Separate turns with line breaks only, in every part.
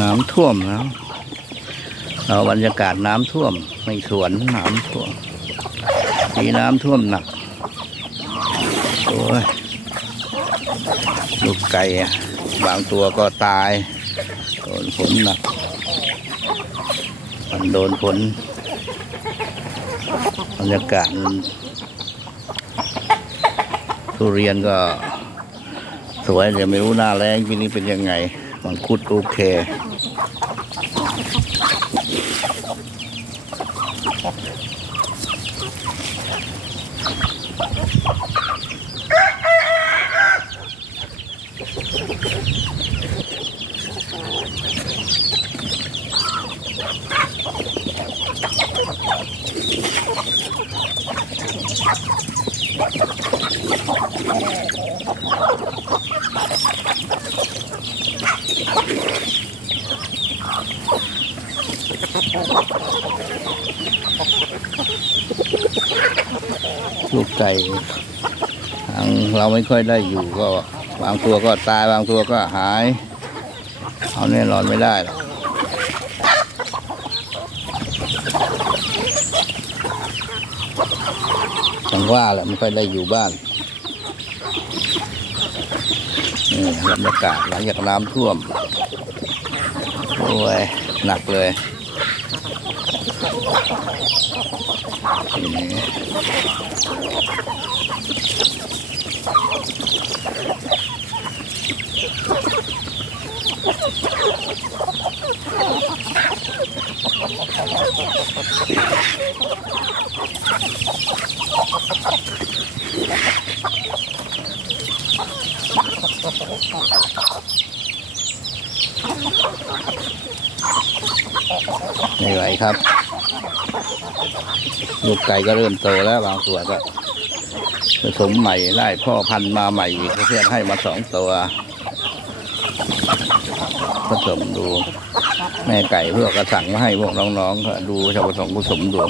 น้ำท่วมแล้วเราบรรยากาศน้ำท่วมในสวนน้ำท่วมมีน้ำท่วมหนักโอ้ยลูกไก่บางตัวก็ตายโดนฝนหนัก มันโดนฝนบรรยากาศทุเรียนก็สวยแต่ไม่รู้หน้าแรงปีนี้เป็นยังไง มังคุดโอเค ลูกไก่ทางเราไม่ค่อยได้อยู่ก็บางตัวก็ตายบางตัวก็หาย เอาแน่นอนไม่ได้หรอกจังว่าแหละไม่ค่อยได้อยู่บ้าน นี่บรรยากาศหลังจากน้ำท่วม โอ้ย หนักเลยนี่ ไม่ไหวครับ ลูกไก่ก็เริ่มโตแล้วบางส่วนก็ผสมใหม่ไล่พ่อพันธุ์มาใหม่อีกเพื่อนให้มาสองตัวผสมดู แม่ไก่พวกกระสั่งมาให้พวกน้องๆก็ดูจะผสมผสมดู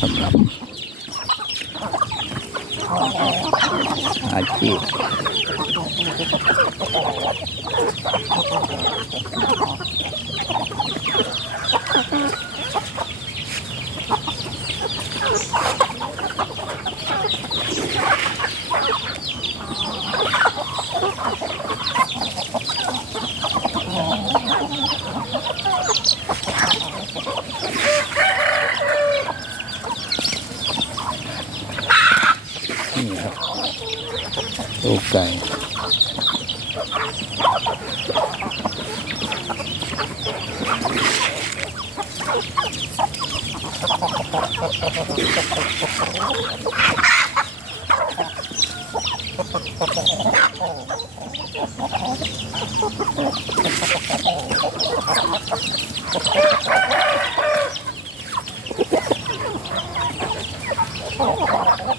สำหรับอาชีพ นี่ครับลูกไก่ Oh,